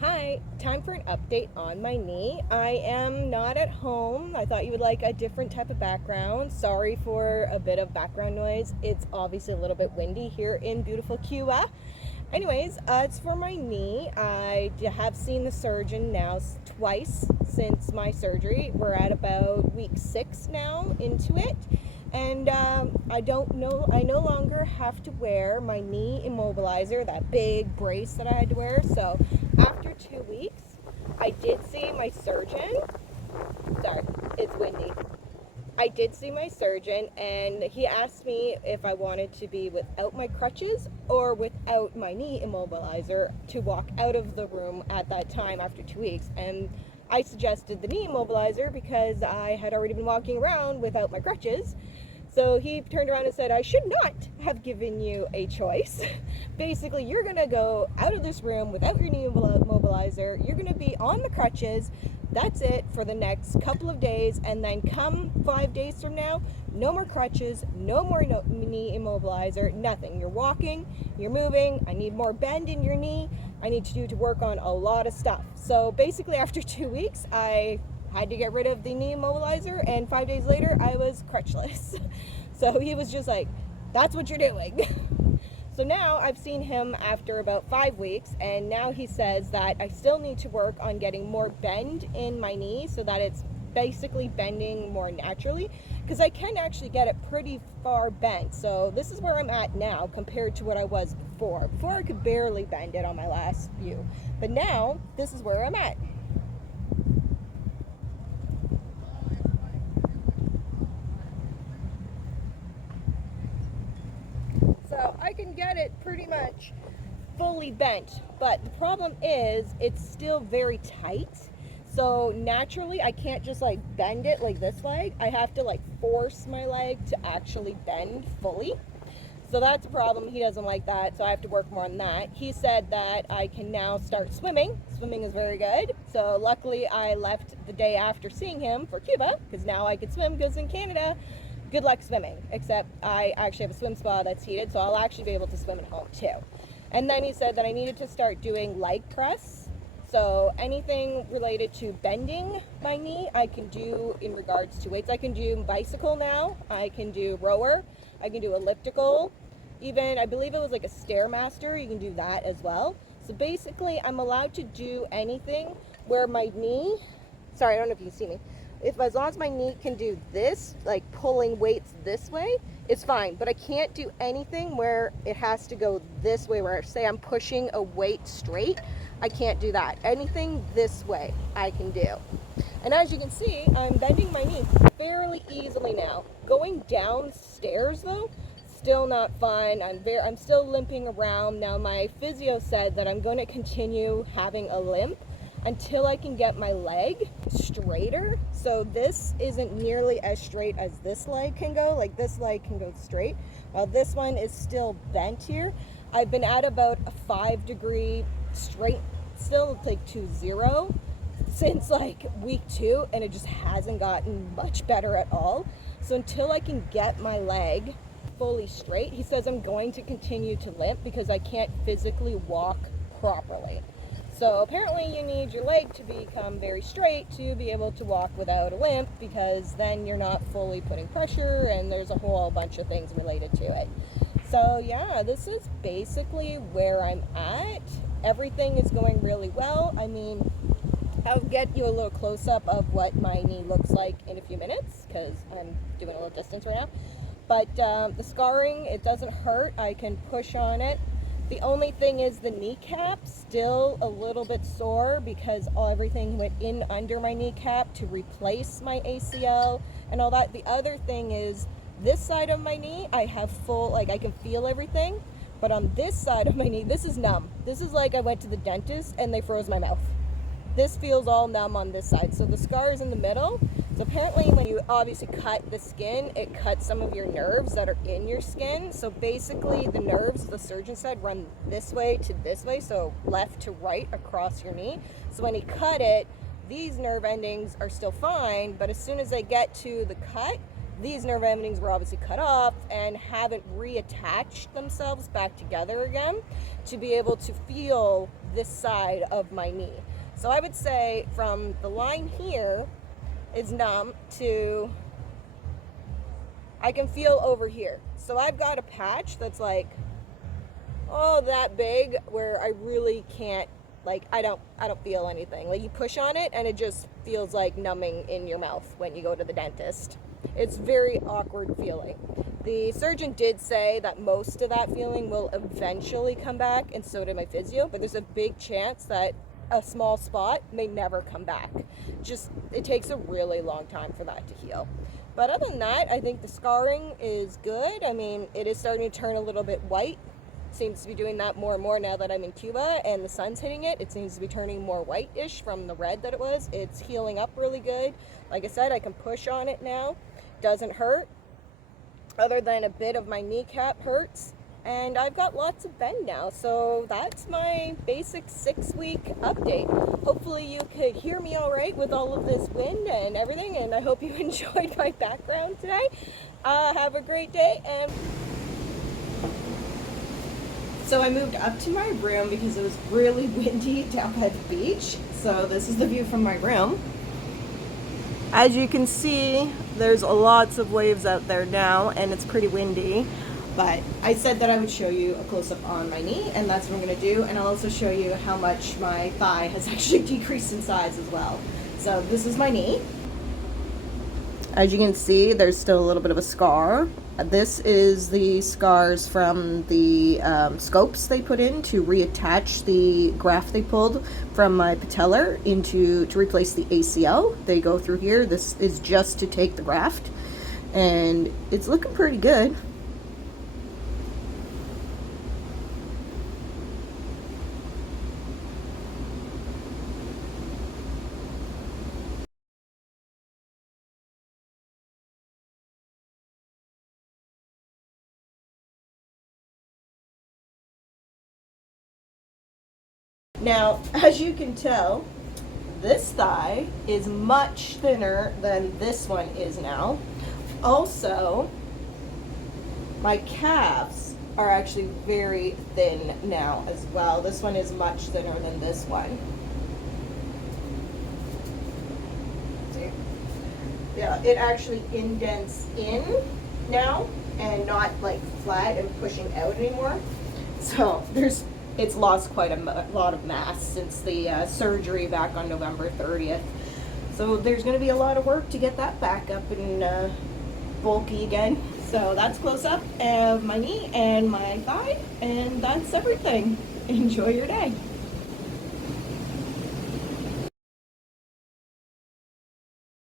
Hi, time for an update on my knee. I am not at home. I thought you would like a different type of background. Sorry for a bit of background noise. It's obviously a little bit windy here in beautiful Cuba. Anyways, it's for my knee. I have seen the surgeon now twice since my surgery. We're at about week 6 now into it. And I no longer have to wear my knee immobilizer, that big brace that I had to wear. So after 2 weeks, I did see my surgeon. Sorry, it's windy. I did see my surgeon, and he asked me if I wanted to be without my crutches or without my knee immobilizer to walk out of the room at that time after 2 weeks. And I suggested the knee immobilizer because I had already been walking around without my crutches. So he turned around and said, I should not have given you a choice. Basically, you're going to go out of this room without your knee immobilizer. You're going to be on the crutches. That's it for the next couple of days. And then come 5 days from now, no more crutches, no more knee immobilizer, nothing. You're walking, you're moving. I need more bend in your knee. I need to work on a lot of stuff. So basically, after 2 weeks, I had to get rid of the knee immobilizer, and 5 days later I was crutchless. So he was just like, that's what you're doing. So now I've seen him after about 5 weeks, and now he says that I still need to work on getting more bend in my knee so that it's basically bending more naturally, because I can actually get it pretty far bent. So this is where I'm at now compared to what I was before. Before I could barely bend it on my last view, but now this is where I'm at. So I can get it pretty much fully bent, but the problem is it's still very tight. So naturally I can't just like bend it like this leg. I have to like force my leg to actually bend fully. So that's a problem. He doesn't like that, so I have to work more on that. He said that I can now start swimming. Swimming is very good. So luckily I left the day after seeing him for Cuba, because now I could swim, because in Canada, good luck swimming, except I actually have a swim spa that's heated, so I'll actually be able to swim at home too. And then he said that I needed to start doing leg press. So anything related to bending my knee, I can do in regards to weights. I can do bicycle now, I can do rower, I can do elliptical, even I believe it was like a Stairmaster, you can do that as well. So basically I'm allowed to do anything where my knee, sorry, I don't know if you can see me, as long as my knee can do this, like pulling weights this way, it's fine. But I can't do anything where it has to go this way, where say I'm pushing a weight straight, I can't do that. Anything this way I can do. And as you can see, I'm bending my knee fairly easily now. Going downstairs though, still not fun. I'm still limping around. Now my physio said that I'm going to continue having a limp until I can get my leg straighter. So this isn't nearly as straight as this leg can go. Like this leg can go straight, while this one is still bent here. I've been at about a 5-degree straight, still like to 0 since like week 2, and it just hasn't gotten much better at all. So until I can get my leg fully straight, he says I'm going to continue to limp because I can't physically walk properly. So apparently you need your leg to become very straight to be able to walk without a limp, because then you're not fully putting pressure, and there's a whole bunch of things related to it. So yeah, this is basically where I'm at. Everything is going really well. I mean, I'll get you a little close-up of what my knee looks like in a few minutes, because I'm doing a little distance right now. But the scarring, it doesn't hurt. I can push on it. The only thing is the kneecap still a little bit sore, because everything went in under my kneecap to replace my ACL and all that. The other thing is this side of my knee, I have full, like I can feel everything, but on this side of my knee, this is numb. This is like I went to the dentist and they froze my mouth. This feels all numb on this side. So the scar is in the middle. So apparently when you obviously cut the skin, it cuts some of your nerves that are in your skin. So basically the nerves, the surgeon said, run this way to this way, so left to right across your knee. So when he cut it, these nerve endings are still fine, but as soon as they get to the cut, these nerve endings were obviously cut off and haven't reattached themselves back together again to be able to feel this side of my knee. So I would say from the line here is numb to, I can feel over here. So I've got a patch that's like, oh, that big, where I really can't, like, I don't feel anything. Like, you push on it and it just feels like numbing in your mouth when you go to the dentist. It's very awkward feeling. The surgeon did say that most of that feeling will eventually come back, and so did my physio, but there's a big chance that a small spot may never come back. Just, it takes a really long time for that to heal. But other than that, I think the scarring is good. I mean, it is starting to turn a little bit white. Seems to be doing that more and more now that I'm in Cuba and the sun's hitting it. It seems to be turning more whitish from the red that it was. It's healing up really good. Like I said, I can push on it now. Doesn't hurt, other than a bit of my kneecap hurts. And I've got lots of bend now. So that's my basic 6-week update. Hopefully you could hear me all right with all of this wind and everything. And I hope you enjoyed my background today. Have a great day. And so I moved up to my room because it was really windy down by the beach. So this is the view from my room. As you can see, there's lots of waves out there now and it's pretty windy. But I said that I would show you a close-up on my knee, and that's what I'm going to do. And I'll also show you how much my thigh has actually decreased in size as well. So this is my knee. As you can see, there's still a little bit of a scar. This is the scars from the scopes they put in to reattach the graft they pulled from my patellar to replace the ACL. They go through here. This is just to take the graft, and it's looking pretty good. Now, as you can tell, this thigh is much thinner than this one is now. Also, my calves are actually very thin now as well. This one is much thinner than this one. See? Yeah, it actually indents in now and not like flat and pushing out anymore. So it's lost quite a lot of mass since the surgery back on November 30th. So there's going to be a lot of work to get that back up and bulky again. So that's close up of my knee and my thigh, and that's everything. Enjoy your day.